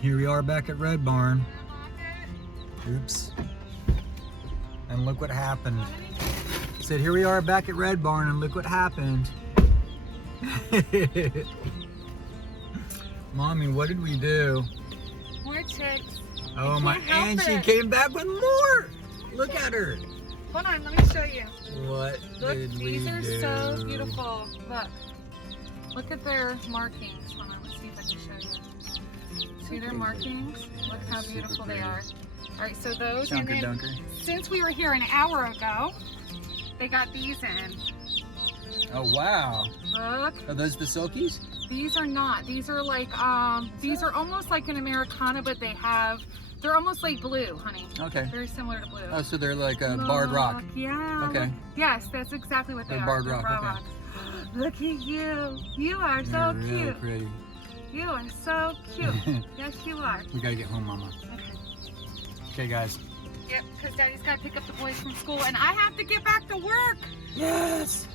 Here we are back at Red Barn. Oops. And look what happened. Said, here we are back at Red Barn, and look what happened. Mommy, what did we do? More chicks. Oh my, and she came back with more. Look at her. Hold on, let me show you. What Look, did we these are do? so beautiful. Look at their markings. Hold on, let's see if I can show you. See their markings? Look how beautiful they are. All right, so those, and then since we were here an hour ago, they got these in. Oh wow! Look. Are those the silkies? These are not. These are like these are almost like an Americana, but they're almost like blue, honey. Okay. Very similar to blue. Oh, so they're like a barred rock. Yeah. Okay. Look. Yes, that's exactly what they are. Barred rock. Barred Okay. rocks. Look at you. You are so You're cute. really pretty. You are so cute. Yes, you are. We gotta get home, Mama. Okay, guys. Yep, because Daddy's got to pick up the boys from school, and I have to get back to work. Yes.